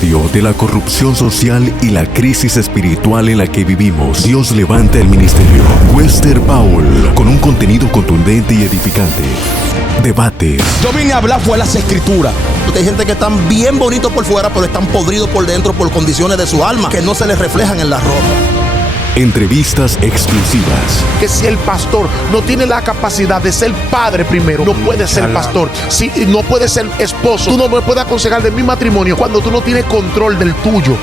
medio de la corrupción social y la crisis espiritual en la que vivimos, Dios levanta el ministerio Wester Powell con un contenido contundente y edificante. Debates. Yo vine a hablar fue las escrituras. Porque hay gente que están bien bonitos por fuera, pero están podridos por dentro por condiciones de su alma que no se les reflejan en la ropa. Entrevistas exclusivas. Que si el pastor no tiene la capacidad de ser padre primero, no puede ser pastor. Si no puede ser esposo, tú no me puedes aconsejar de mi matrimonio cuando tú no tienes control del tuyo.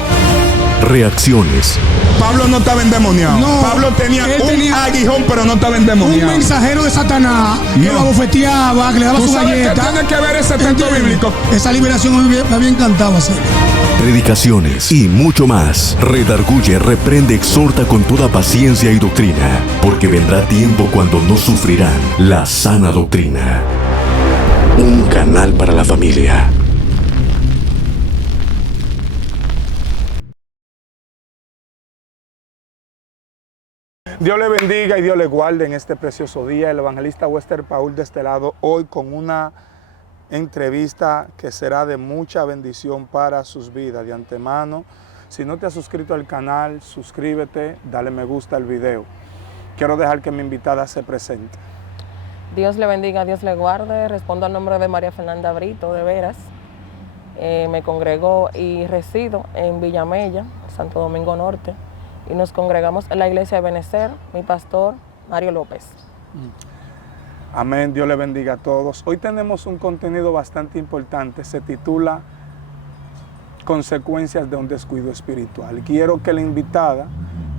Reacciones. Pablo no estaba endemoniado. No, Pablo tenía un aguijón, pero no estaba endemoniado. Un mensajero de Satanás que lo abofeteaba, que le daba su galleta. ¿Qué tiene que ver ese texto bíblico? Esa liberación me había encantado hacer. Predicaciones y mucho más. Redarguye, reprende, exhorta con toda paciencia y doctrina, porque vendrá tiempo cuando no sufrirán la sana doctrina. Un canal para la familia. Dios le bendiga y Dios le guarde en este precioso día. El evangelista Wester Powell de este lado, hoy con una entrevista que será de mucha bendición para sus vidas. De antemano, si no te has suscrito al canal, suscríbete, dale me gusta al video. Quiero dejar que mi invitada se presente. Dios le bendiga, Dios le guarde. Respondo al nombre de María Fernanda Brito, de Veras. Me congrego y resido en Villamella, Santo Domingo Norte. Y nos congregamos en la iglesia de Benecer, mi pastor Mario López. Amén, Dios le bendiga a todos. Hoy tenemos un contenido bastante importante, se titula Consecuencias de un descuido espiritual. Quiero que la invitada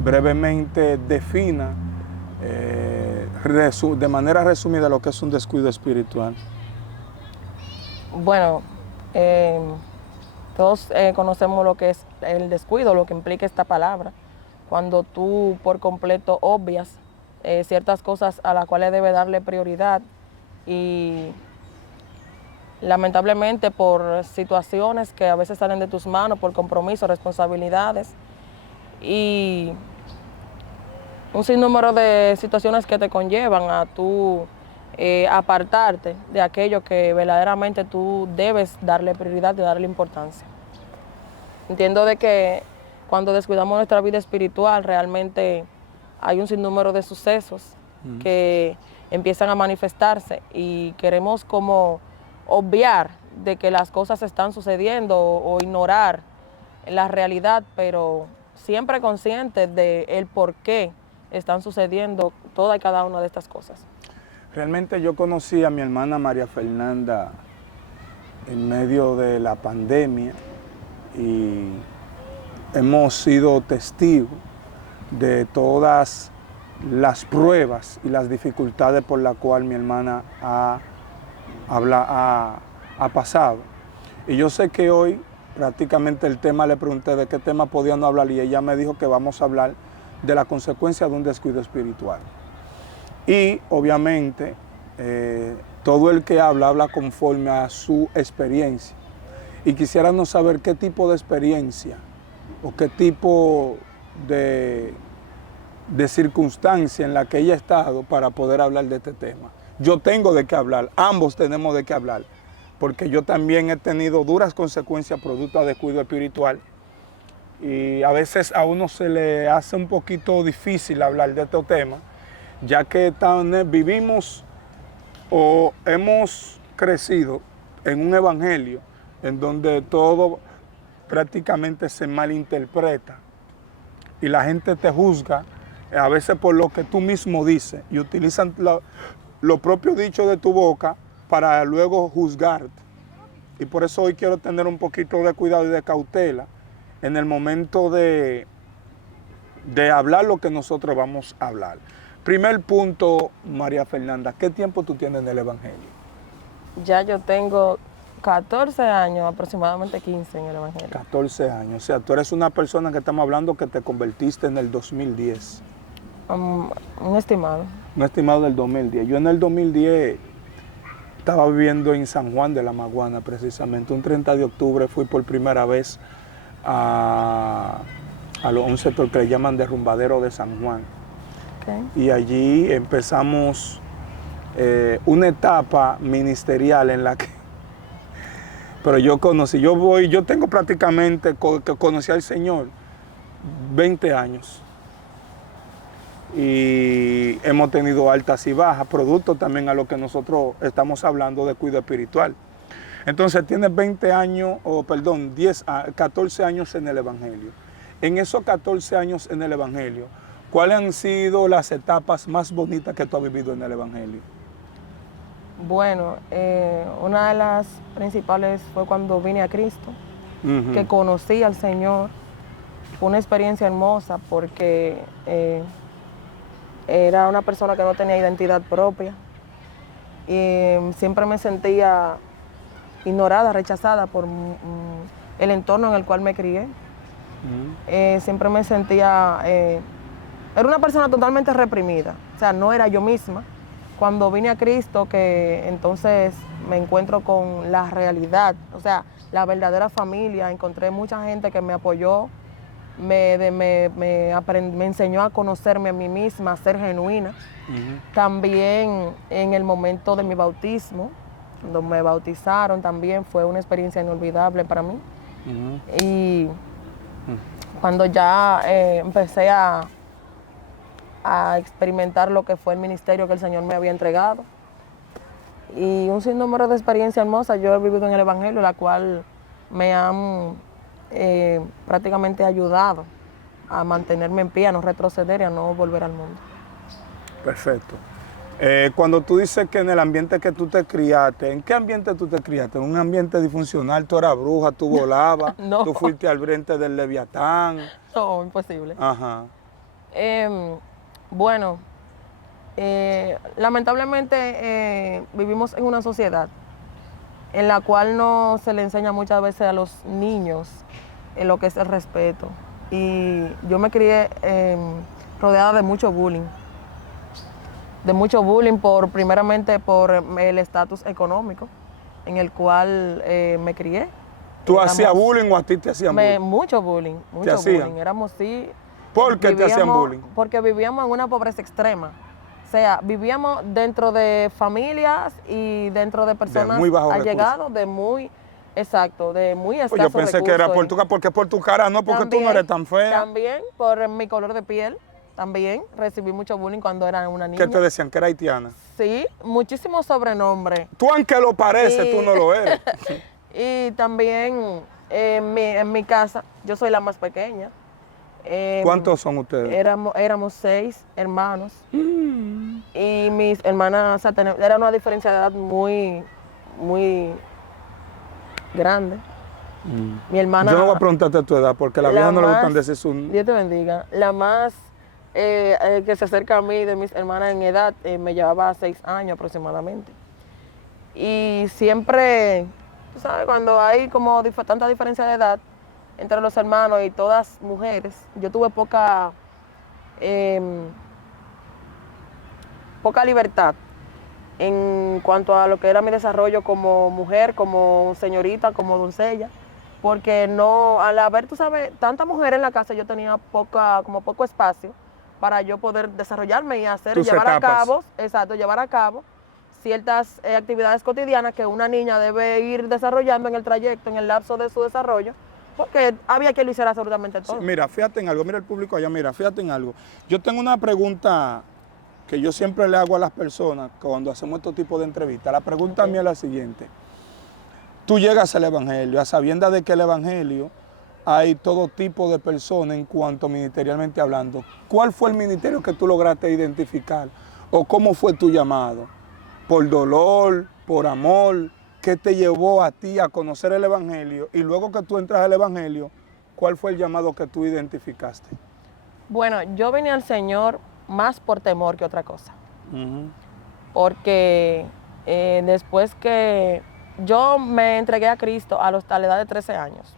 brevemente defina de manera resumida lo que es un descuido espiritual. Bueno, todos conocemos lo que es el descuido, lo que implica esta palabra. Cuando tú por completo obvias ciertas cosas a las cuales debes darle prioridad y lamentablemente por situaciones que a veces salen de tus manos, por compromisos, responsabilidades y un sinnúmero de situaciones que te conllevan a tú apartarte de aquello que verdaderamente tú debes darle prioridad y darle importancia. Entiendo de que cuando descuidamos nuestra vida espiritual, realmente hay un sinnúmero de sucesos que empiezan a manifestarse y queremos como obviar de que las cosas están sucediendo o ignorar la realidad, pero siempre conscientes del por qué están sucediendo toda y cada una de estas cosas. Realmente yo conocí a mi hermana María Fernanda en medio de la pandemia y hemos sido testigos de todas las pruebas y las dificultades por las cuales mi hermana ha pasado. Y yo sé que hoy prácticamente el tema, le pregunté de qué tema podíamos hablar y ella me dijo que vamos a hablar de la consecuencia de un descuido espiritual. Y obviamente todo el que habla conforme a su experiencia. Y quisiéramos saber qué tipo de experiencia o qué tipo de circunstancia en la que ella ha estado para poder hablar de este tema. Yo tengo de qué hablar, ambos tenemos de qué hablar, porque yo también he tenido duras consecuencias producto de descuido espiritual y a veces a uno se le hace un poquito difícil hablar de estos temas, ya que vivimos o hemos crecido en un evangelio en donde todo prácticamente se malinterpreta y la gente te juzga a veces por lo que tú mismo dices y utilizan lo propio dicho de tu boca para luego juzgarte. Y por eso hoy quiero tener un poquito de cuidado y de cautela en el momento de hablar lo que nosotros vamos a hablar. Primer punto, María Fernanda, ¿qué tiempo tú tienes en el evangelio? Ya yo tengo 14 años, aproximadamente 15 en el evangelio. 14 años, o sea, tú eres una persona que estamos hablando que te convertiste en el 2010. Un estimado. Un estimado del 2010. Yo en el 2010 estaba viviendo en San Juan de la Maguana, precisamente. Un 30 de octubre fui por primera vez a un sector que le llaman Derrumbadero de San Juan. Okay. Y allí empezamos una etapa ministerial en la que Pero yo tengo prácticamente que conocí al Señor 20 años. Y hemos tenido altas y bajas, producto también a lo que nosotros estamos hablando de cuidado espiritual. Entonces tienes 14 años en el Evangelio. En esos 14 años en el Evangelio, ¿cuáles han sido las etapas más bonitas que tú has vivido en el Evangelio? Bueno, una de las principales fue cuando vine a Cristo, que conocí al Señor. Fue una experiencia hermosa porque era una persona que no tenía identidad propia y siempre me sentía ignorada, rechazada por el entorno en el cual me crié. Siempre me sentía... era una persona totalmente reprimida, o sea, no era yo misma. Cuando vine a Cristo, que entonces me encuentro con la realidad, o sea, la verdadera familia, encontré mucha gente que me apoyó, me enseñó a conocerme a mí misma, a ser genuina. También en el momento de mi bautismo, cuando me bautizaron, también fue una experiencia inolvidable para mí. Y cuando ya empecé a experimentar lo que fue el ministerio que el Señor me había entregado. Y un sinnúmero de experiencias hermosas yo he vivido en el Evangelio, la cual me han prácticamente ayudado a mantenerme en pie, a no retroceder y a no volver al mundo. Perfecto. Cuando tú dices que en el ambiente que tú te criaste, ¿en qué ambiente tú te criaste? ¿En un ambiente disfuncional? ¿Tú eras bruja? ¿Tú volabas? No. ¿Tú fuiste al frente del Leviatán? No, imposible. Ajá. Bueno, lamentablemente vivimos en una sociedad en la cual no se le enseña muchas veces a los niños lo que es el respeto. Y yo me crié rodeada de mucho bullying. Primeramente por el estatus económico en el cual me crié. ¿Tú hacías bullying o a ti te hacían bullying? Mucho bullying, mucho bullying. Éramos sí. ¿Por qué te hacían bullying? Porque vivíamos en una pobreza extrema. O sea, vivíamos dentro de familias y dentro de personas allegadas de muy escasos recursos. Yo pensé que era porque por tu cara, no porque también, tú no eres tan fea. También por mi color de piel. También recibí mucho bullying cuando era una niña. ¿Qué te decían? ¿Que era haitiana? Sí, muchísimos sobrenombres. Tú aunque lo pareces, tú no lo eres. Y también en mi casa, yo soy la más pequeña. ¿Cuántos son ustedes? Éramos 6 hermanos. Y mis hermanas, era una diferencia de edad muy, muy grande. Mi hermana... Yo no voy a preguntarte tu edad, porque a la vieja no le gustan decir su... Dios te bendiga. La más que se acerca a mí de mis hermanas en edad me llevaba 6 años aproximadamente. Y siempre, tú sabes, cuando hay como tanta diferencia de edad entre los hermanos y todas mujeres, yo tuve poca libertad en cuanto a lo que era mi desarrollo como mujer, como señorita, como doncella, porque no, al haber, tú sabes, tanta mujer en la casa, yo tenía poco espacio para yo poder desarrollarme y llevar a cabo ciertas actividades cotidianas que una niña debe ir desarrollando en el trayecto, en el lapso de su desarrollo, porque había que lo hiciera absolutamente todo. Sí, mira, fíjate en algo, mira el público allá, fíjate en algo. Yo tengo una pregunta que yo siempre le hago a las personas cuando hacemos este tipo de entrevistas. La pregunta mía es la siguiente. Tú llegas al Evangelio, a sabiendas de que el Evangelio hay todo tipo de personas en cuanto ministerialmente hablando. ¿Cuál fue el ministerio que tú lograste identificar? ¿O cómo fue tu llamado? ¿Por dolor? ¿Por amor? ¿Qué te llevó a ti a conocer el Evangelio? Y luego que tú entras al Evangelio, ¿cuál fue el llamado que tú identificaste? Bueno, yo vine al Señor más por temor que otra cosa. Porque después que yo me entregué a Cristo a la edad de 13 años.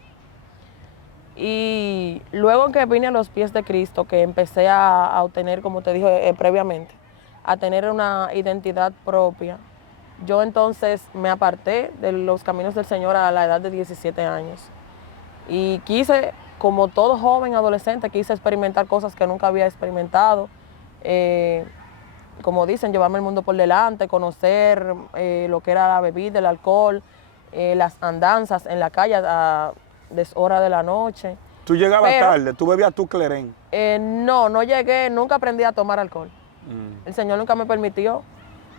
Y luego que vine a los pies de Cristo, que empecé a obtener, como te dije previamente, a tener una identidad propia, yo entonces me aparté de los caminos del Señor a la edad de 17 años. Y quise, como todo joven adolescente, quise experimentar cosas que nunca había experimentado. Como dicen, llevarme el mundo por delante, conocer lo que era la bebida, el alcohol, las andanzas en la calle a deshora de la noche. ¿Tú llegabas Pero, tarde? ¿Tú bebías tu clerén? No llegué, nunca aprendí a tomar alcohol. El Señor nunca me permitió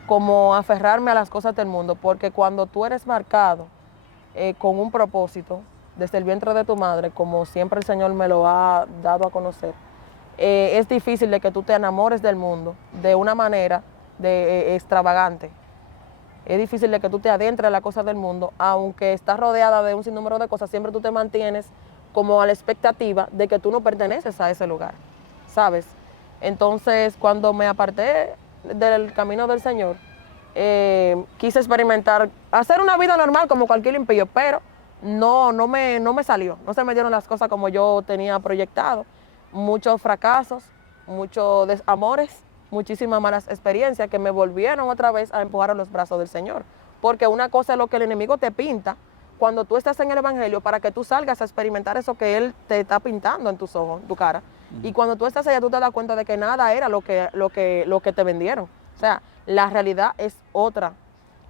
como aferrarme a las cosas del mundo, porque cuando tú eres marcado con un propósito desde el vientre de tu madre, como siempre el Señor me lo ha dado a conocer, es difícil de que tú te enamores del mundo de una manera extravagante. Es difícil de que tú te adentres en las cosas del mundo, aunque estás rodeada de un sinnúmero de cosas, siempre tú te mantienes como a la expectativa de que tú no perteneces a ese lugar, ¿sabes? Entonces, cuando me aparté del camino del Señor, quise experimentar, hacer una vida normal como cualquier impío, pero no me salió, no se me dieron las cosas como yo tenía proyectado. Muchos fracasos, muchos desamores, muchísimas malas experiencias que me volvieron otra vez a empujar a los brazos del Señor. Porque una cosa es lo que el enemigo te pinta cuando tú estás en el Evangelio para que tú salgas a experimentar eso que Él te está pintando en tus ojos, en tu cara. Y cuando tú estás allá, tú te das cuenta de que nada era lo que te vendieron. O sea, la realidad es otra.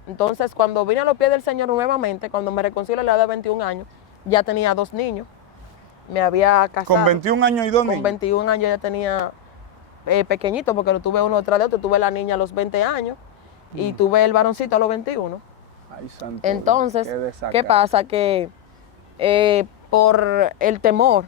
Entonces, cuando vine a los pies del Señor nuevamente, cuando me reconcilio a la edad de 21 años, ya tenía 2 niños. Me había casado. ¿Con 21 años y 2 niños? Con 21 años ya tenía pequeñito, porque lo tuve uno tras de otro. Tuve la niña a los 20 años y tuve el varoncito a los 21. Ay, santo. Entonces, ¿qué pasa? Que por el temor,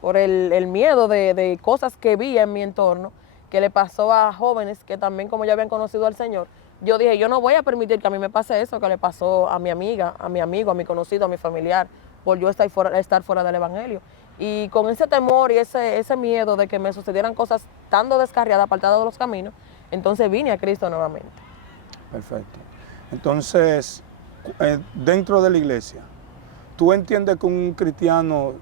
por el miedo de cosas que vi en mi entorno, que le pasó a jóvenes que también como ya habían conocido al Señor, yo dije, yo no voy a permitir que a mí me pase eso que le pasó a mi amiga, a mi amigo, a mi conocido, a mi familiar, por yo estar fuera del Evangelio. Y con ese temor y ese miedo de que me sucedieran cosas tan descarriadas, apartadas de los caminos, entonces vine a Cristo nuevamente. Perfecto. Entonces, dentro de la iglesia, ¿tú entiendes que un cristiano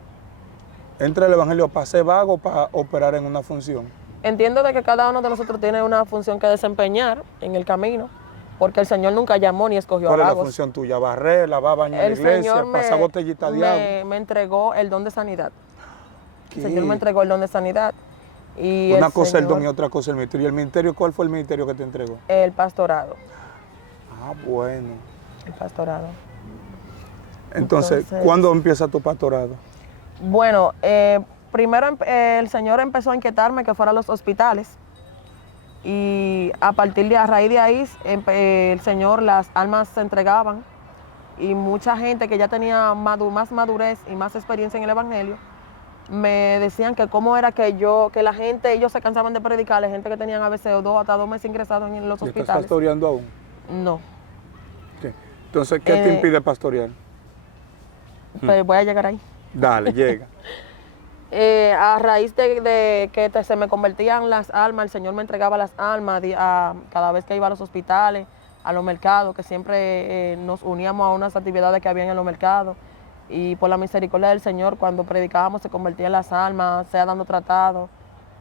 entra al Evangelio para ser vago o para operar en una función? Entiendo de que cada uno de nosotros tiene una función que desempeñar en el camino, porque el Señor nunca llamó ni escogió a vagos. ¿Cuál es la función tuya? ¿Barrer, lavar, bañar en la iglesia, pasar botellita de agua? Me entregó el don de sanidad. ¿Qué? El Señor me entregó el don de sanidad. Y una cosa es el don y otra cosa el ministerio. ¿Y el ministerio, cuál fue el ministerio que te entregó? El pastorado. Ah, bueno. El pastorado. Entonces, ¿cuándo empieza tu pastorado? Bueno, primero el Señor empezó a inquietarme que fuera a los hospitales y a raíz de ahí el Señor, las almas se entregaban y mucha gente que ya tenía más madurez y más experiencia en el Evangelio me decían que cómo era que la gente, ellos se cansaban de predicar, la gente que tenían a veces hasta 2 meses ingresados en los hospitales. ¿Estás pastoreando aún? No. ¿Qué? Entonces, ¿qué te impide pastorear? Pues voy a llegar ahí. Dale, llega. A raíz de que se me convertían las almas, el Señor me entregaba las almas cada vez que iba a los hospitales, a los mercados, que siempre nos uníamos a unas actividades que habían en los mercados. Y por la misericordia del Señor, cuando predicábamos, se convertían las almas, sea dando tratado,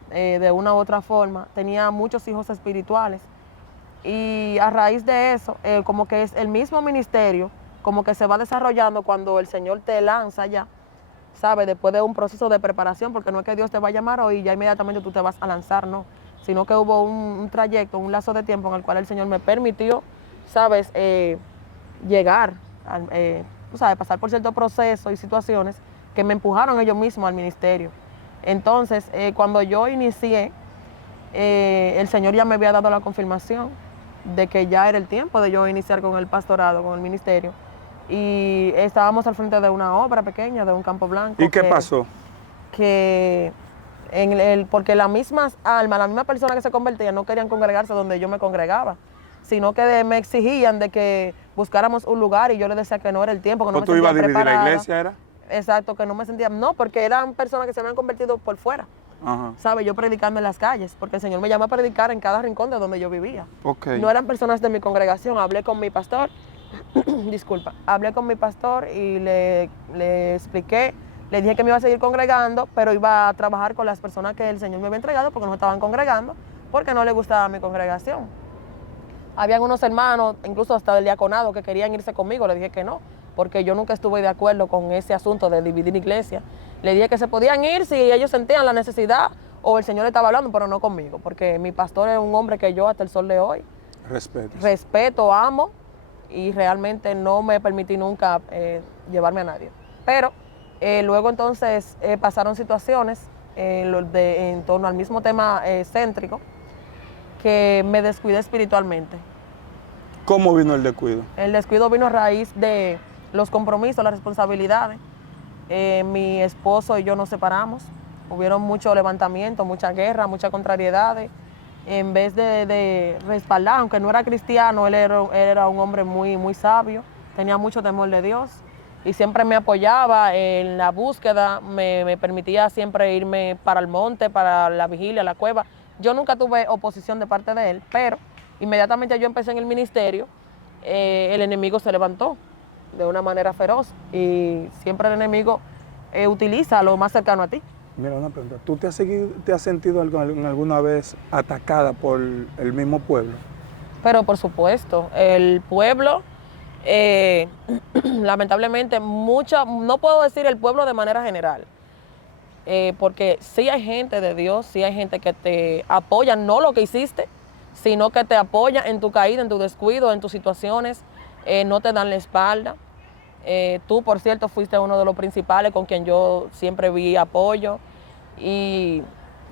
de una u otra forma. Tenía muchos hijos espirituales. Y a raíz de eso, como que es el mismo ministerio, como que se va desarrollando cuando el Señor te lanza ya, ¿sabes? Después de un proceso de preparación, porque no es que Dios te va a llamar hoy y ya inmediatamente tú te vas a lanzar, no. Sino que hubo un trayecto, un lazo de tiempo en el cual el Señor me permitió, ¿sabes? Llegar, ¿sabes? Pasar por ciertos procesos y situaciones que me empujaron ellos mismos al ministerio. Entonces, cuando yo inicié, el Señor ya me había dado la confirmación de que ya era el tiempo de yo iniciar con el pastorado, con el ministerio. Y estábamos al frente de una obra pequeña, de un campo blanco. ¿Y qué pasó? Que porque las mismas almas, las mismas personas que se convertían no querían congregarse donde yo me congregaba, sino que me exigían de que buscáramos un lugar y yo les decía que no era el tiempo, que no me sentía preparada. ¿Tú ibas a dividir la iglesia, era? Exacto, que no me sentía, no, porque eran personas que se habían convertido por fuera. Ajá. ¿Sabes? Yo predicando en las calles, porque el Señor me llamó a predicar en cada rincón de donde yo vivía. Okay. No eran personas de mi congregación, hablé con mi pastor, disculpa, hablé con mi pastor y le expliqué, le dije que me iba a seguir congregando, pero iba a trabajar con las personas que el Señor me había entregado porque no estaban congregando, porque no les gustaba mi congregación. Habían unos hermanos, incluso hasta del diaconado, que querían irse conmigo, le dije que no, porque yo nunca estuve de acuerdo con ese asunto de dividir iglesia. Le dije que se podían ir si ellos sentían la necesidad o el Señor estaba hablando, pero no conmigo, porque mi pastor es un hombre que yo hasta el sol de hoy respeto, amo y realmente no me permití nunca llevarme a nadie. Pero luego entonces pasaron situaciones en torno al mismo tema céntrico que me descuidé espiritualmente. ¿Cómo vino el descuido? El descuido vino a raíz de los compromisos, las responsabilidades. Mi esposo y yo nos separamos. Hubieron mucho levantamiento, mucha guerra, muchas contrariedades. En vez de respaldar, aunque no era cristiano, él era un hombre muy, muy sabio, tenía mucho temor de Dios y siempre me apoyaba en la búsqueda, me permitía siempre irme para el monte, para la vigilia, la cueva. Yo nunca tuve oposición de parte de él, pero inmediatamente yo empecé en el ministerio, el enemigo se levantó de una manera feroz y siempre el enemigo utiliza a lo más cercano a ti. Mira, una pregunta. ¿Tú te has sentido alguna vez atacada por el mismo pueblo? Pero por supuesto, el pueblo, lamentablemente, no puedo decir el pueblo de manera general, porque sí hay gente de Dios, sí hay gente que te apoya, no lo que hiciste, sino que te apoya en tu caída, en tu descuido, en tus situaciones, no te dan la espalda. Tú, por cierto, fuiste uno de los principales con quien yo siempre vi apoyo, y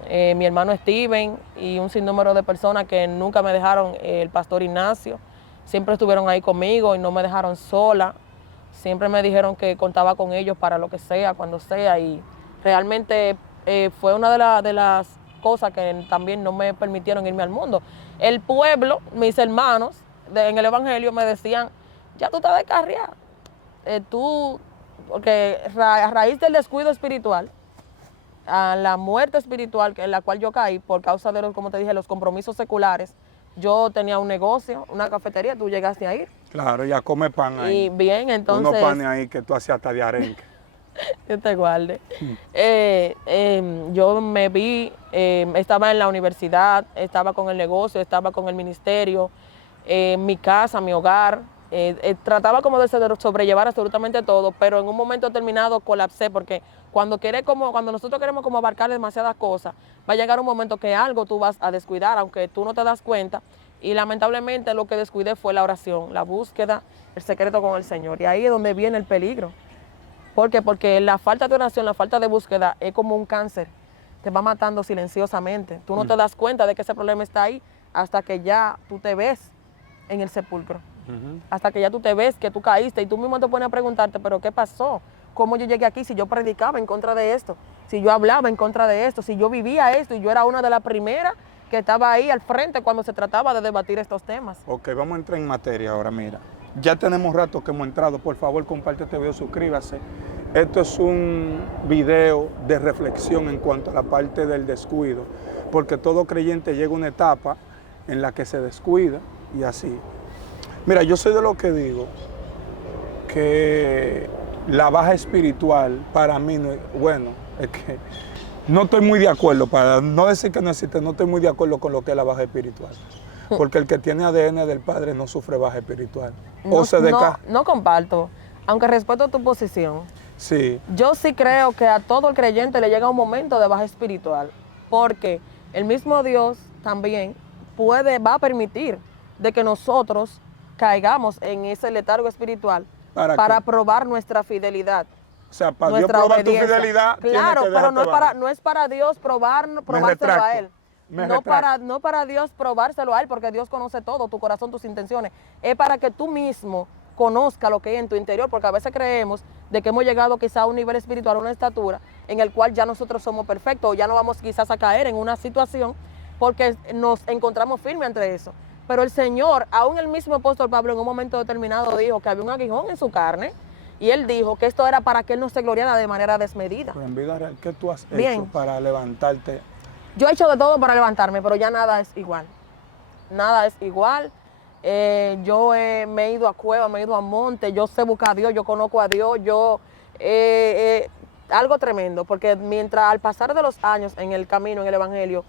mi hermano Steven y un sinnúmero de personas que nunca me dejaron, el pastor Ignacio, siempre estuvieron ahí conmigo y no me dejaron sola, siempre me dijeron que contaba con ellos para lo que sea, cuando sea, y realmente fue una de las cosas que también no me permitieron irme al mundo. El pueblo, mis hermanos en el evangelio me decían, ya tú estás descarriada, porque a raíz del descuido espiritual, a la muerte espiritual en la cual yo caí por causa de como te dije, los compromisos seculares. Yo tenía un negocio, una cafetería, tú llegaste a ir. Claro, ya come pan ahí. Y bien, entonces... Unos panes ahí que tú hacías hasta de arenque. Dios te guarde. Yo me vi, estaba en la universidad, estaba con el negocio, estaba con el ministerio, mi casa, mi hogar. Trataba como de sobrellevar absolutamente todo, pero en un momento determinado colapsé, porque cuando nosotros queremos como abarcar demasiadas cosas, va a llegar un momento que algo tú vas a descuidar, aunque tú no te das cuenta, y lamentablemente lo que descuidé fue la oración, la búsqueda, el secreto con el Señor, y ahí es donde viene el peligro. ¿Por qué? Porque la falta de oración, la falta de búsqueda es como un cáncer, te va matando silenciosamente. Tú no te das cuenta de que ese problema está ahí hasta que ya tú te ves en el sepulcro. Hasta que ya tú te ves que tú caíste y tú mismo te pones a preguntarte, pero ¿qué pasó? ¿Cómo yo llegué aquí si yo predicaba en contra de esto? Si yo hablaba en contra de esto, si yo vivía esto y yo era una de las primeras que estaba ahí al frente cuando se trataba de debatir estos temas. Ok, vamos a entrar en materia ahora, mira. Ya tenemos rato que hemos entrado, por favor comparte este video, suscríbase. Esto es un video de reflexión en cuanto a la parte del descuido, porque todo creyente llega a una etapa en la que se descuida y así. Mira, yo soy de lo que digo que la baja espiritual para mí no es, bueno, es que no estoy muy de acuerdo, para no decir que no existe, no estoy muy de acuerdo con lo que es la baja espiritual. Porque el que tiene ADN del Padre no sufre baja espiritual. No comparto, aunque respeto tu posición. Sí. Yo sí creo que a todo el creyente le llega un momento de baja espiritual, porque el mismo Dios también va a permitir de que nosotros caigamos en ese letargo espiritual para probar nuestra fidelidad. O sea, para Dios probar tu fidelidad. Claro, pero no es para Dios probárselo a Él. No para Dios probárselo a Él, porque Dios conoce todo, tu corazón, tus intenciones. Es para que tú mismo conozcas lo que hay en tu interior, porque a veces creemos de que hemos llegado quizá a un nivel espiritual, a una estatura, en el cual ya nosotros somos perfectos, o ya no vamos quizás a caer en una situación, porque nos encontramos firmes entre eso. Pero el Señor, aún el mismo apóstol Pablo en un momento determinado dijo que había un aguijón en su carne, y él dijo que esto era para que él no se gloriara de manera desmedida. Pero en vida real, ¿qué tú has hecho para levantarte? Yo he hecho de todo para levantarme, pero ya nada es igual. Nada es igual. Yo me he ido a cueva, me he ido a monte, yo sé buscar a Dios, yo conozco a Dios, algo tremendo, porque mientras al pasar de los años en el camino, en el evangelio,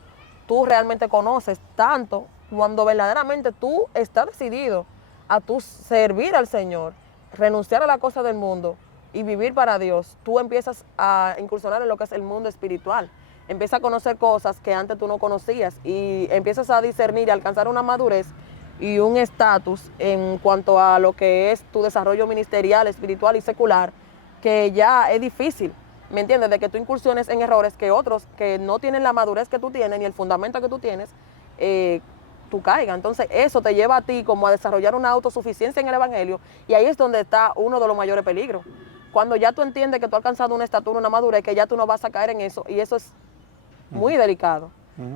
tú realmente conoces tanto, cuando verdaderamente tú estás decidido a tú servir al Señor, renunciar a la cosa del mundo y vivir para Dios, tú empiezas a incursionar en lo que es el mundo espiritual. Empiezas a conocer cosas que antes tú no conocías y empiezas a discernir y a alcanzar una madurez y un estatus en cuanto a lo que es tu desarrollo ministerial, espiritual y secular, que ya es difícil, ¿me entiendes? De que tú incursiones en errores que otros que no tienen la madurez que tú tienes ni el fundamento que tú tienes, tú caigas. Entonces eso te lleva a ti como a desarrollar una autosuficiencia en el evangelio, y ahí es donde está uno de los mayores peligros. Cuando ya tú entiendes que tú has alcanzado una estatura, una madurez, que ya tú no vas a caer en eso, y eso es muy delicado,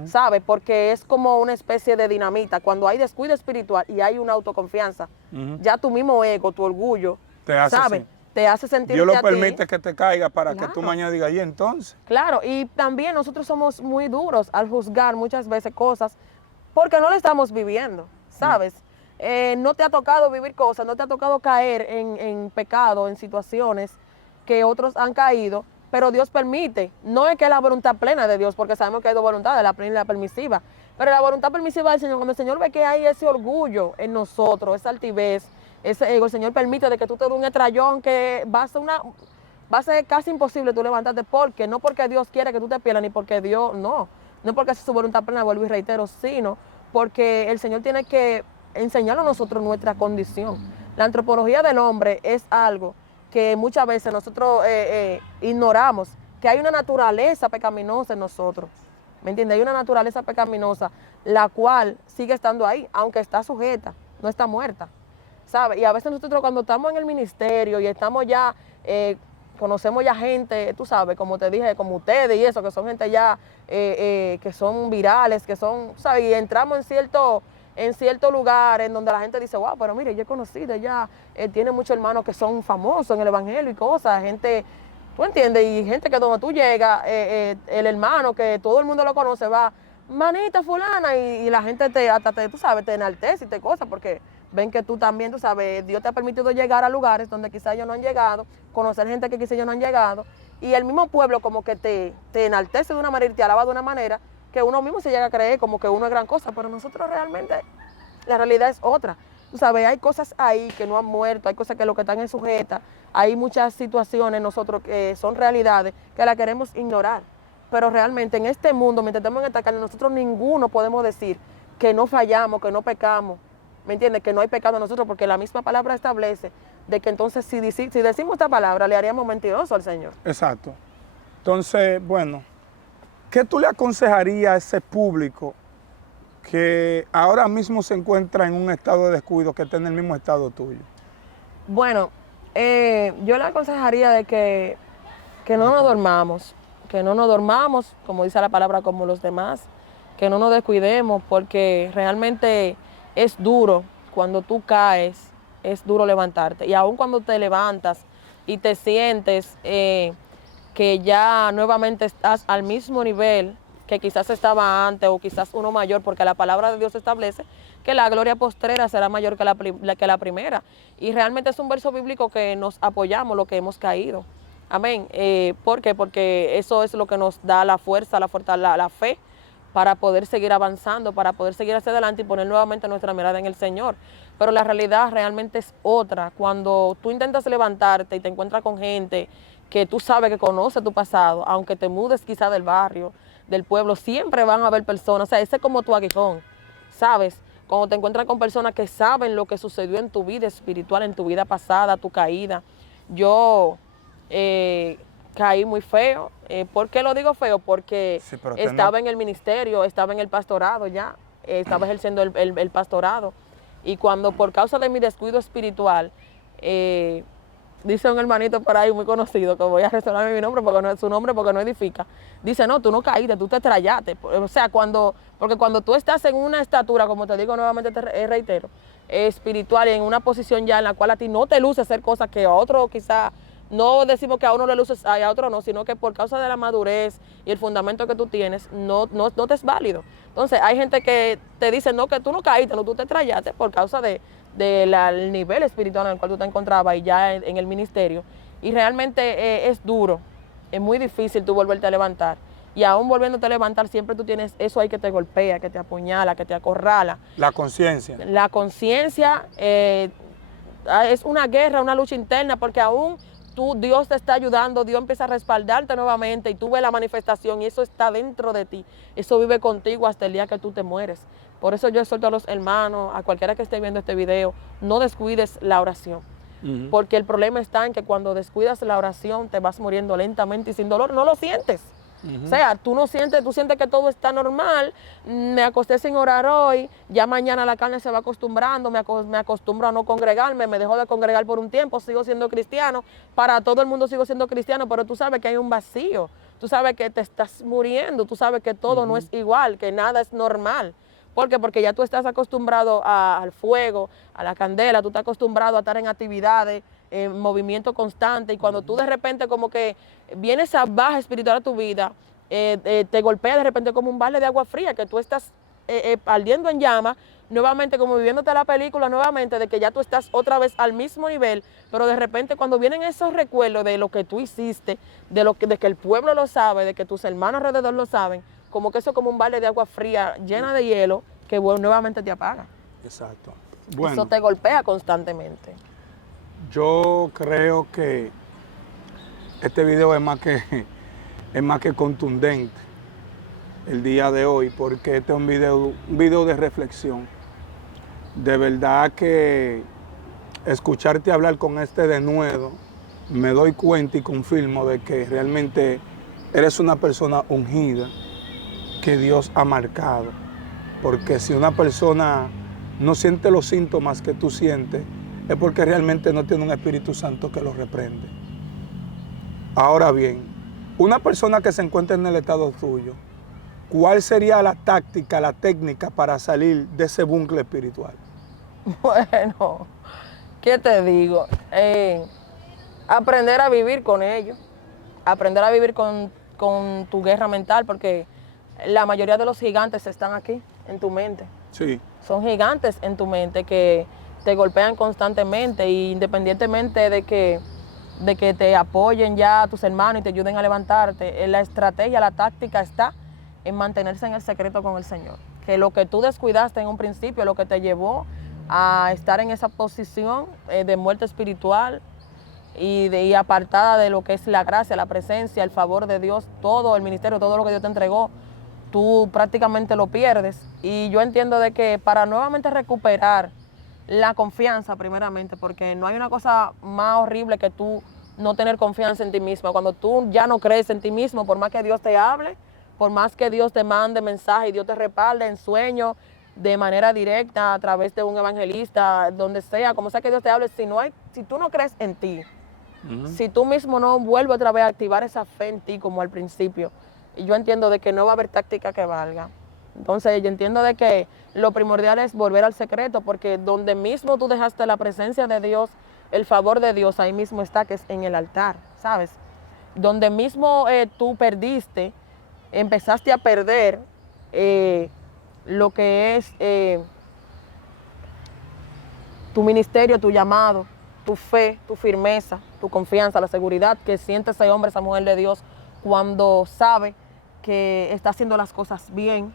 ¿sabes? Porque es como una especie de dinamita. Cuando hay descuido espiritual y hay una autoconfianza, ya tu mismo ego, tu orgullo, te hace, ¿sabes? sí, te hace sentir Dios lo permite que te caiga para Claro. que tú mañana digas, y entonces. Claro, y también nosotros somos muy duros al juzgar muchas veces cosas porque no lo estamos viviendo, ¿sabes? No te ha tocado vivir cosas, no te ha tocado caer en pecado, en situaciones que otros han caído, pero Dios permite. No es que es la voluntad plena de Dios, porque sabemos que hay dos voluntades, la plena y la permisiva. Pero la voluntad permisiva del Señor, cuando el Señor ve que hay ese orgullo en nosotros, esa altivez, ese ego, el Señor permite de que tú te des un estrellón que va a ser casi imposible tú levantarte, porque no porque Dios quiere que tú te pierdas, ni porque Dios, no porque es su voluntad plena, vuelvo y reitero, sino porque el Señor tiene que enseñarnos a nosotros nuestra condición. La antropología del hombre es algo que muchas veces nosotros ignoramos, que hay una naturaleza pecaminosa en nosotros, ¿me entiendes? Hay una naturaleza pecaminosa, la cual sigue estando ahí, aunque está sujeta, no está muerta, ¿sabes? Y a veces nosotros cuando estamos en el ministerio y estamos ya, conocemos ya gente, tú sabes, como te dije, como ustedes y eso, que son gente ya, que son virales, que son, ¿sabes? Y entramos en cierto lugar en donde la gente dice, wow, pero mire, yo he conocido ya, tiene muchos hermanos que son famosos en el evangelio y cosas, gente, tú entiendes, y gente que donde tú llegas, el hermano que todo el mundo lo conoce va, manita fulana, y la gente tú sabes, te enaltece y te cosas, porque ven que tú también, tú sabes, Dios te ha permitido llegar a lugares donde quizás ellos no han llegado, conocer gente que quizás ellos no han llegado, y el mismo pueblo como que te enaltece de una manera y te alaba de una manera que uno mismo se llega a creer como que uno es gran cosa, pero nosotros realmente, la realidad es otra. Tú sabes, hay cosas ahí que no han muerto, hay cosas que lo que están es sujetas, hay muchas situaciones nosotros que son realidades que las queremos ignorar, pero realmente en este mundo, mientras estamos en esta carne, nosotros ninguno podemos decir que no fallamos, que no pecamos, ¿me entiendes? Que no hay pecado en nosotros, porque la misma palabra establece de que entonces si decimos esta palabra, le haríamos mentiroso al Señor. Exacto. Entonces, bueno, ¿qué tú le aconsejarías a ese público que ahora mismo se encuentra en un estado de descuido, que está en el mismo estado tuyo? Bueno, yo le aconsejaría de que no nos dormamos, como dice la palabra, como los demás, que no nos descuidemos, porque realmente es duro cuando tú caes, es duro levantarte. Y aun cuando te levantas y te sientes que ya nuevamente estás al mismo nivel que quizás estaba antes o quizás uno mayor, porque la palabra de Dios establece que la gloria postrera será mayor que la primera. Y realmente es un verso bíblico que nos apoyamos lo que hemos caído. Amén. ¿Por qué? Porque eso es lo que nos da la fuerza, la fe para poder seguir avanzando, para poder seguir hacia adelante y poner nuevamente nuestra mirada en el Señor. Pero la realidad realmente es otra. Cuando tú intentas levantarte y te encuentras con gente que tú sabes que conoce tu pasado, aunque te mudes quizá del barrio, del pueblo, siempre van a haber personas, o sea, ese es como tu aguijón, ¿sabes? Cuando te encuentras con personas que saben lo que sucedió en tu vida espiritual, en tu vida pasada, tu caída. Yo caí muy feo. ¿Por qué lo digo feo? Porque sí, estaba en el ministerio, estaba en el pastorado ya, estaba ejerciendo el pastorado. Y cuando por causa de mi descuido espiritual, dice un hermanito por ahí muy conocido, que voy a reservarme mi nombre porque no es su nombre, porque no edifica, dice, no, tú no caíste, tú te estrellaste. O sea, porque cuando tú estás en una estatura, como te digo nuevamente, te reitero, espiritual, y en una posición ya en la cual a ti no te luce hacer cosas que a otro quizá, no decimos que a uno le luce, a otro no, sino que por causa de la madurez y el fundamento que tú tienes, no te es válido. Entonces, hay gente que te dice, no, que tú no caíste, no, tú te estrellaste por causa del nivel espiritual en el cual tú te encontrabas y ya en el ministerio. Y realmente es duro, es muy difícil tú volverte a levantar. Y aún volviéndote a levantar, siempre tú tienes eso ahí que te golpea, que te apuñala, que te acorrala. La conciencia. La conciencia es una guerra, una lucha interna, porque aún Dios te está ayudando, Dios empieza a respaldarte nuevamente y tú ves la manifestación y eso está dentro de ti. Eso vive contigo hasta el día que tú te mueres. Por eso yo exhorto a los hermanos, a cualquiera que esté viendo este video, no descuides la oración. Porque el problema está en que cuando descuidas la oración te vas muriendo lentamente y sin dolor, no lo sientes. O sea, tú sientes que todo está normal, me acosté sin orar hoy, ya mañana la carne se va acostumbrando, me acostumbro a no congregarme, me dejo de congregar por un tiempo, sigo siendo cristiano, para todo el mundo sigo siendo cristiano, pero tú sabes que hay un vacío, tú sabes que te estás muriendo, tú sabes que todo no es igual, que nada es normal. ¿Por qué? Porque ya tú estás acostumbrado al fuego, a la candela, tú estás acostumbrado a estar en actividades, en movimiento constante, y cuando tú de repente como que viene esa baja espiritual a tu vida, te golpea de repente como un balde de agua fría, que tú estás ardiendo en llama, nuevamente como viviéndote la película nuevamente, de que ya tú estás otra vez al mismo nivel, pero de repente cuando vienen esos recuerdos de lo que tú hiciste, de que el pueblo lo sabe, de que tus hermanos alrededor lo saben, como que eso es como un balde de agua fría llena de hielo, que nuevamente te apaga. Exacto. Bueno, eso te golpea constantemente. Yo creo que este video es más que contundente el día de hoy, porque este es un video de reflexión. De verdad que escucharte hablar con este denuedo, me doy cuenta y confirmo de que realmente eres una persona ungida que Dios ha marcado. Porque si una persona no siente los síntomas que tú sientes, es porque realmente no tiene un Espíritu Santo que lo reprende. Ahora bien, una persona que se encuentra en el estado tuyo, ¿cuál sería la táctica, la técnica para salir de ese bucle espiritual? Bueno, ¿qué te digo? Aprender a vivir con ellos, aprender a vivir con tu guerra mental, porque la mayoría de los gigantes están aquí, en tu mente. Sí. Son gigantes en tu mente que te golpean constantemente, e independientemente de que te apoyen ya tus hermanos y te ayuden a levantarte, la estrategia, la táctica está en mantenerse en el secreto con el Señor. Que lo que tú descuidaste en un principio, lo que te llevó a estar en esa posición de muerte espiritual y apartada de lo que es la gracia, la presencia, el favor de Dios, todo el ministerio, todo lo que Dios te entregó, tú prácticamente lo pierdes. Y yo entiendo de que para nuevamente recuperar la confianza primeramente, porque no hay una cosa más horrible que tú no tener confianza en ti mismo. Cuando tú ya no crees en ti mismo, por más que Dios te hable, por más que Dios te mande mensaje y Dios te respalde en sueños, de manera directa, a través de un evangelista, donde sea, como sea que Dios te hable, si tú no crees en ti, si tú mismo no vuelves otra vez a activar esa fe en ti como al principio, y yo entiendo de que no va a haber táctica que valga. Entonces yo entiendo de que lo primordial es volver al secreto, porque donde mismo tú dejaste la presencia de Dios, el favor de Dios, ahí mismo está, que es en el altar, ¿sabes? Donde mismo tú perdiste, empezaste a perder lo que es tu ministerio, tu llamado, tu fe, tu firmeza, tu confianza, la seguridad que siente ese hombre, esa mujer de Dios, cuando sabe que está haciendo las cosas bien,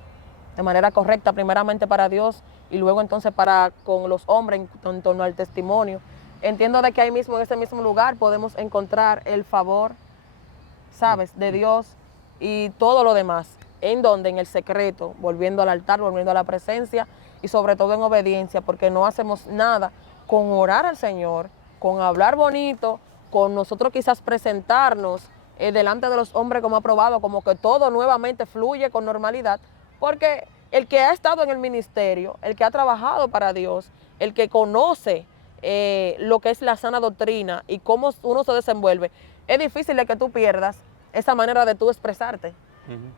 de manera correcta, primeramente para Dios y luego entonces para con los hombres en torno al testimonio. Entiendo de que ahí mismo, en ese mismo lugar, podemos encontrar el favor, ¿sabes?, de Dios y todo lo demás. ¿En donde? En el secreto, volviendo al altar, volviendo a la presencia y sobre todo en obediencia, porque no hacemos nada con orar al Señor, con hablar bonito, con nosotros quizás presentarnos delante de los hombres como aprobado, como que todo nuevamente fluye con normalidad, porque el que ha estado en el ministerio, el que ha trabajado para Dios, el que conoce lo que es la sana doctrina y cómo uno se desenvuelve, es difícil de que tú pierdas esa manera de tú expresarte,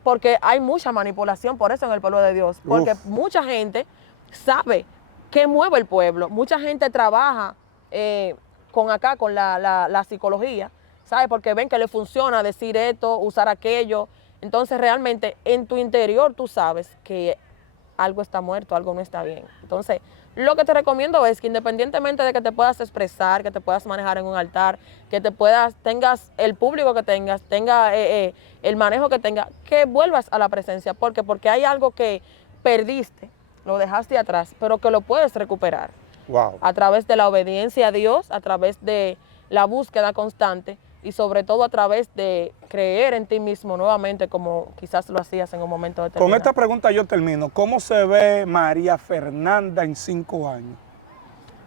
porque hay mucha manipulación por eso en el pueblo de Dios, porque mucha gente sabe qué mueve el pueblo, mucha gente trabaja con la psicología, ¿sabe? Porque ven que le funciona decir esto, usar aquello. Entonces realmente en tu interior tú sabes que algo está muerto, algo no está bien. Entonces lo que te recomiendo es que independientemente de que te puedas expresar, que te puedas manejar en un altar, que tengas el público que tenga el manejo que tenga, que vuelvas a la presencia. ¿Por qué? Porque hay algo que perdiste, lo dejaste atrás, pero que lo puedes recuperar. Wow. A través de la obediencia a Dios, a través de la búsqueda constante y sobre todo a través de creer en ti mismo nuevamente como quizás lo hacías en un momento determinado. Con esta pregunta yo termino. ¿Cómo se ve María Fernanda en 5 años?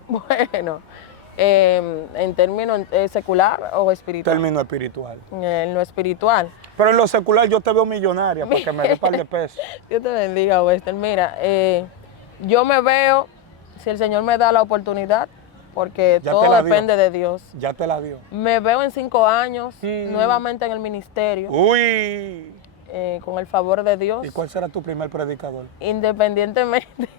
Bueno, en términos secular o espiritual. Término espiritual. En lo espiritual. Pero en lo secular yo te veo millonaria para que me dé un par de pesos. Dios te bendiga, Wester. Mira, yo me veo, si el Señor me da la oportunidad, porque Ya todo te la dio. depende de Dios. Ya te la dio. Me veo en 5 años nuevamente en el ministerio, Uy. con el favor de Dios. ¿Y cuál será tu primer predicador? Independientemente,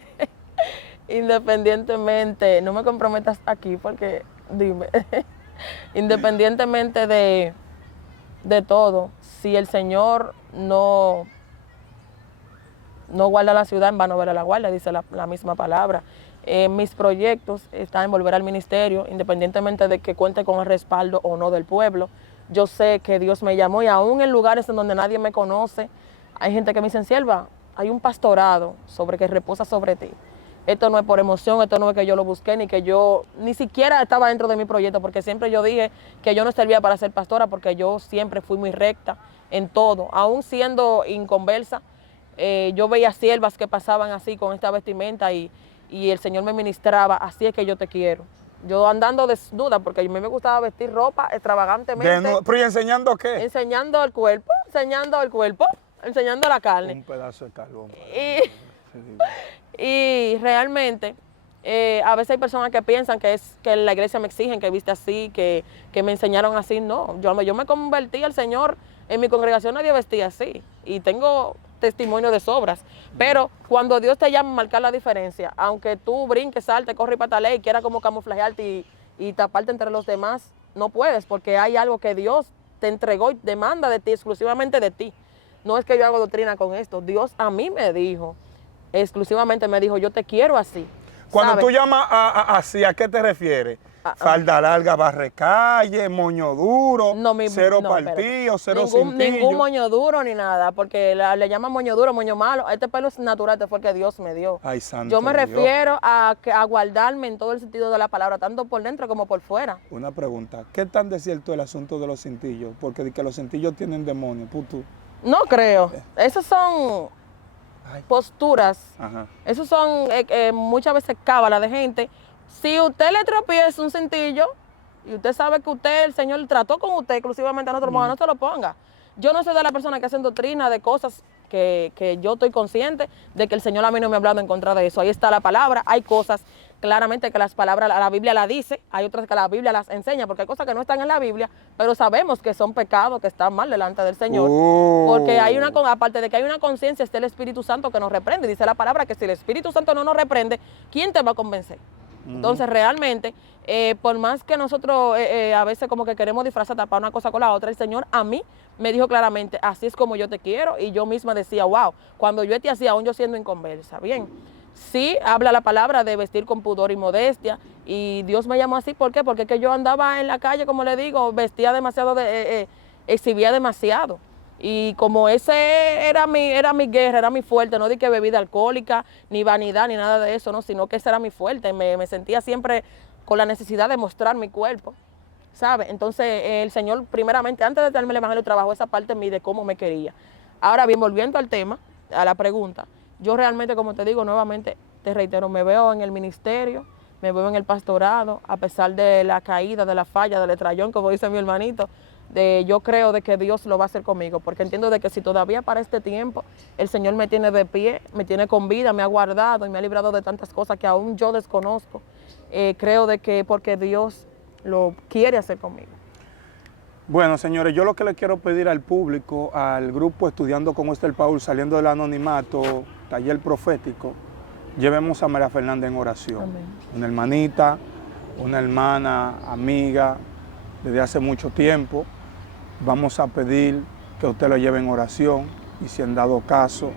no me comprometas aquí porque, dime, independientemente de todo, si el Señor no guarda la ciudad, en vano verá la guardia, dice la misma palabra. Mis proyectos están en volver al ministerio, independientemente de que cuente con el respaldo o no del pueblo. Yo sé que Dios me llamó y aún en lugares en donde nadie me conoce, hay gente que me dice, sierva, hay un pastorado que reposa sobre ti. Esto no es por emoción, esto no es que yo lo busqué, ni siquiera estaba dentro de mi proyecto, porque siempre yo dije que yo no servía para ser pastora, porque yo siempre fui muy recta en todo, aún siendo inconversa. Yo veía siervas que pasaban así con esta vestimenta y el Señor me ministraba, así es que yo te quiero. Yo andando desnuda, porque a mí me gustaba vestir ropa extravagantemente. ¿Pero y enseñando qué? Enseñando el cuerpo, enseñando la carne. Un pedazo de carbón. Y realmente, a veces hay personas que piensan que la iglesia me exigen que viste así, que me enseñaron así. No, yo me convertí al Señor, en mi congregación nadie vestía así. Y tengo testimonio de sobras. Pero cuando Dios te llama a marcar la diferencia, aunque tú brinques, saltes, corres y patalees y quieras como camuflajearte y taparte entre los demás, no puedes, porque hay algo que Dios te entregó y demanda de ti, exclusivamente de ti. No es que yo hago doctrina con esto. Dios a mí me dijo, exclusivamente me dijo, yo te quiero así. Cuando ¿sabes? tú llamas así, ¿a qué te refieres? Falda larga, barre calle, moño duro, cero partido, cero cintillo. Ningún moño duro ni nada, porque le llaman moño duro, moño malo. Este pelo es natural, este fue el que Dios me dio. Ay, santo Yo me Dios. refiero a guardarme en todo el sentido de la palabra, tanto por dentro como por fuera. Una pregunta, ¿qué tan de cierto el asunto de los cintillos? Porque de que los cintillos tienen demonios, puto. No creo. Esos son posturas. Ajá. Esos son muchas veces cábalas de gente. Si usted le tropieza un cintillo y usted sabe que el Señor trató con usted exclusivamente a nosotros, no se lo ponga. Yo no soy de la persona que hacen doctrina de cosas que yo estoy consciente de que el Señor a mí no me ha hablado en contra de eso. Ahí está la palabra. Hay cosas claramente que las palabras, la Biblia la dice, hay otras que la Biblia las enseña, porque hay cosas que no están en la Biblia, pero sabemos que son pecados, que están mal delante del Señor. Porque hay aparte de que hay una conciencia, está el Espíritu Santo que nos reprende. Dice la palabra que si el Espíritu Santo no nos reprende, ¿quién te va a convencer? Entonces realmente, por más que nosotros a veces como que queremos disfrazar, tapar una cosa con la otra, el Señor a mí me dijo claramente, así es como yo te quiero, y yo misma decía, wow, cuando yo te hacía, aún yo siendo inconversa, bien. Sí, habla la palabra de vestir con pudor y modestia, y Dios me llamó así, ¿por qué? Porque es que yo andaba en la calle, como le digo, vestía demasiado, exhibía demasiado. Y como ese era mi guerra, era mi fuerte, no di que bebida alcohólica, ni vanidad, ni nada de eso, no, sino que ese era mi fuerte. Me sentía siempre con la necesidad de mostrar mi cuerpo, ¿sabes? Entonces el Señor, primeramente, antes de darme el evangelio, trabajó esa parte en mí de cómo me quería. Ahora bien, volviendo al tema, a la pregunta, yo realmente, como te digo, nuevamente, te reitero, me veo en el ministerio, me veo en el pastorado, a pesar de la caída, de la falla, del estrellón, como dice mi hermanito, yo creo de que Dios lo va a hacer conmigo, porque entiendo de que si todavía para este tiempo el Señor me tiene de pie, me tiene con vida, me ha guardado y me ha librado de tantas cosas que aún yo desconozco, creo de que porque Dios lo quiere hacer conmigo. Bueno, señores, yo lo que le quiero pedir al público, al grupo Estudiando con Wester Paul, saliendo del anonimato, taller profético, llevemos a María Fernanda en oración. Amén. Una hermanita, una hermana, amiga, desde hace mucho tiempo. Vamos a pedir que usted lo lleve en oración y si en dado caso,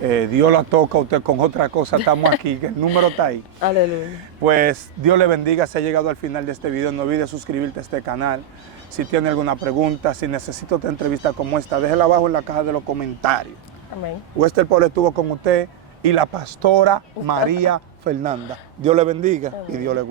Dios la toca a usted con otra cosa, estamos aquí, que el número está ahí. Aleluya. Pues Dios le bendiga, se ha llegado al final de este video, no olvides suscribirte a este canal. Si tiene alguna pregunta, si necesita otra entrevista como esta, déjela abajo en la caja de los comentarios. Amén. Wester Paul estuvo con usted y la pastora María Fernanda. Dios le bendiga y Dios le guarde.